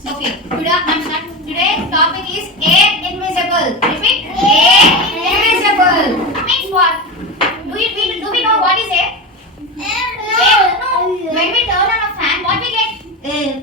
Okay. Today topic is air invisible. Repeat. Air invisible. Means what? Do we know what is air? Air. No. When we turn on a fan, what we get? Air.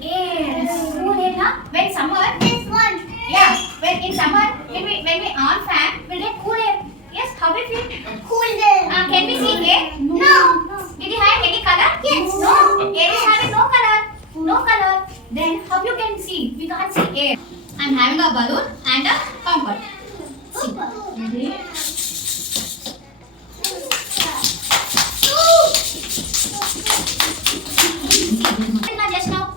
Cool air, na? When summer. This one. Yeah. When in summer, when we on fan, we get cool air. Yes. How we feel? Cool air. Can we see air? No. Did it have any color? Yes. No. Air is having no color. No color. Then how you can see? We can't see air. I'm having a balloon and a comfort. See. Ready? Just now.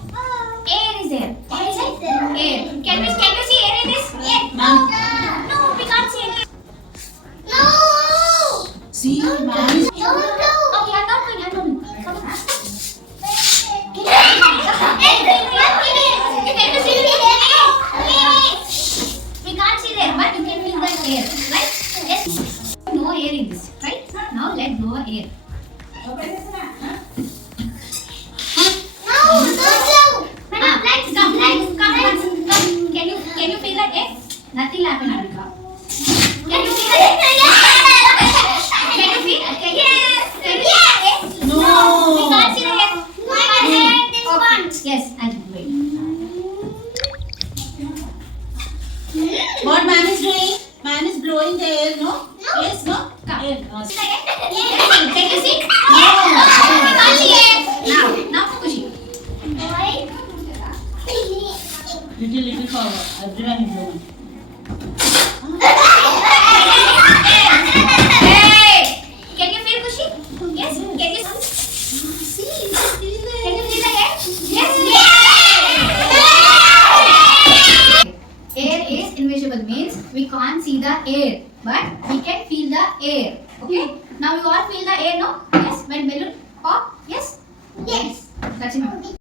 Air is there. What is it? Air. Can you see air in this? Yes. No, we can't see air. No. See, man. Okay, I'm not going. Come on. We can't see there, but you can feel the air, right? Yes. No air in this, right? Now let's blow air. No, come. Can you feel that air? Nothing happened, Annika. Can you feel that air? Can you feel? Yes. Can you feel air? No. We can't see the air. Yes, I'll wait. What man is doing? Man is blowing the air, no? Yes, no? Come. Air. See the air? Can you see? No. We can't see air. Now, Kushi. Little forward. Everyone is blowing. Hey! Can you feel Kushi? Yes. Can you see? Can you feel the air? Yes. Air is invisible means we can't see the air, but we can feel the air. Okay. Now you all feel the air, no? Yes. When balloon pop, yes. Yes. That's enough.